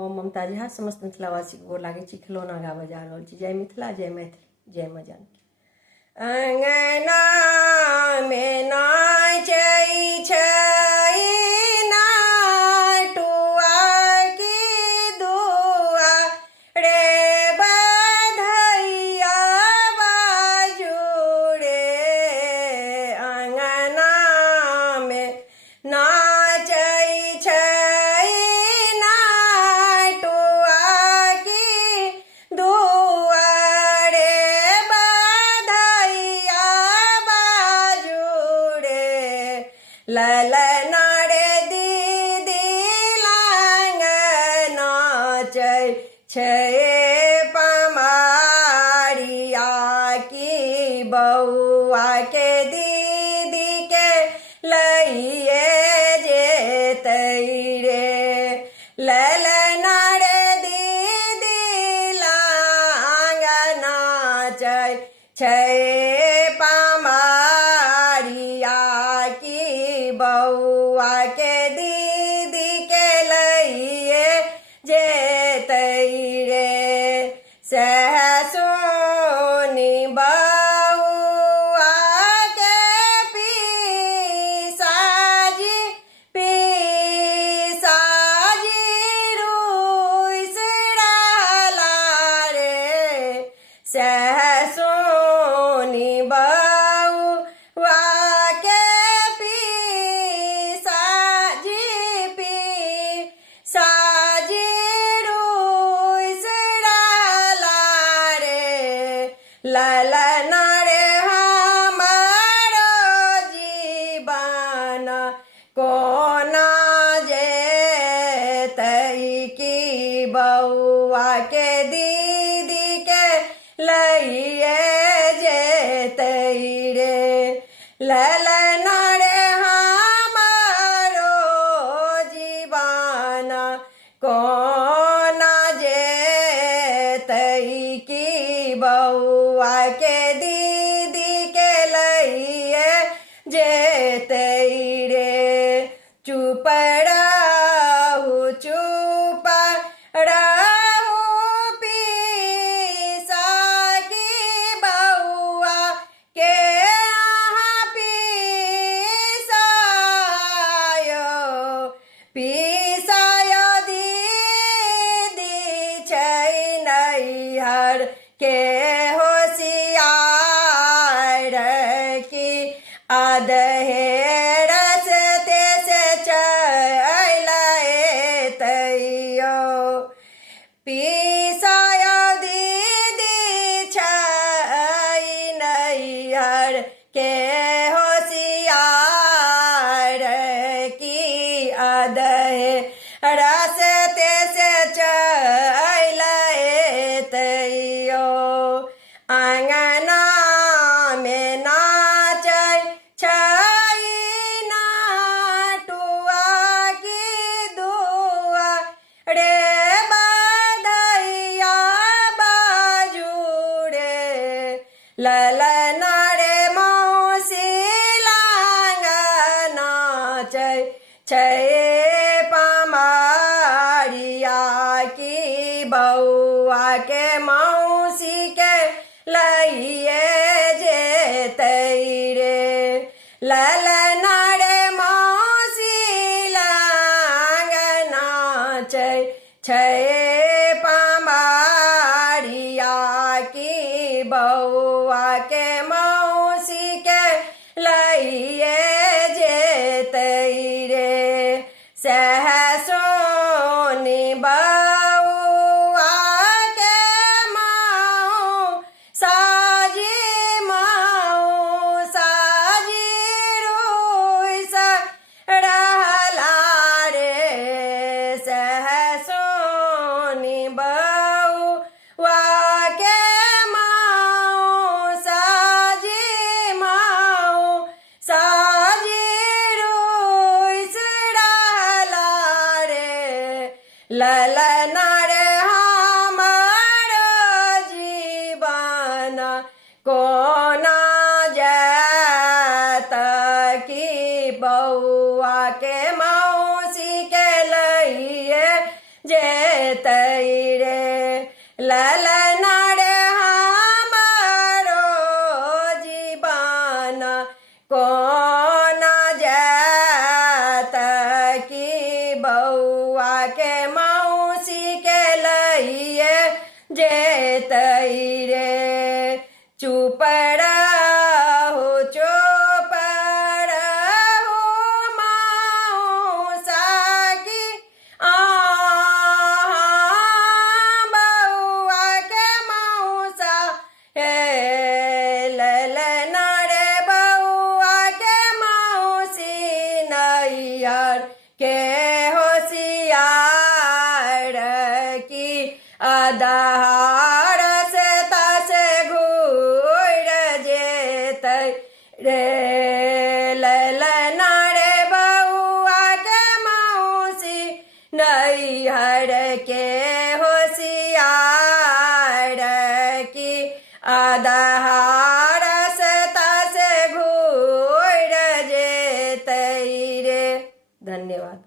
हम ममता झा समस्त मिथिलावासी गोर लागै छी, खिलौना गाबऽ जा रहल छी। जय मिथिला, जय मैथिली, जय माँ जानकी। अंगना में नाचै छै नाटुआ की दुआ रे बधैया बाजू रे। अंगना में नाचै छै नाटुआ की दुआ रे बधैया बाजू रे। ललना रे दीदी लंग नाचै छै पमारिया की बउआ के दीदी के लइए जेतै रे। ललना रे दीदी लंग नाचै छै पमारिया की बउआ के दीदी के लइए जेतै रे। सहसुनी बउआ के पीसाजी रुइस रहला रे। सहसुनी बउआ के पीसाजी रुइस रहला रे। ललना रे हमारो जीवन कोना जेतै की बउआ के दीदी के लइए जेतै रे। ललना रे हमारो जीवन कोना जेतै की बउआ के दीदी के लइए जेतै रे। चुप रहू चुप रहू पीसा की बउआ के अहाँ पीसायो दीदी छै नैहर के होशियार की अधहे रस्ते से चल एतैयो। पीसायो दीदी छै नैहर के होशियार की अधहे रस्ते से चल एतैयो। अंगना में नाचै छै नाटुआ की दुआ रे बधैया बाजू रे। ललना रे मौसी लंग नाचै छै पमारिया की बउआ के मौसी के लइए जेतै रे। ललना रे मौसी लंग नाचै छै पमारिया की बउआ के मौसी के लइए जेतै रे। सहसुनी बउआ के साजी रुइस रहला रे। सहसुनी बउआ के साजी रुइस रहला रे। ललना रे हमारो जीवन कोना जात की बउआ के मौसी के लइए जे रे ललना रे हमारो जीवन कौन जात की बउआ के मौसी के लइए जेत रे चुप रहो चुप रहो मौसा की बउआ के मौसा हे ललना रे बउआ के मौसी नैयर के होशियार की आधार से तसे घूर जेत रे ललना रे बउआ के मौसी नैहर के होशियार की आधार से तसे घूर जेत रे। धन्यवाद।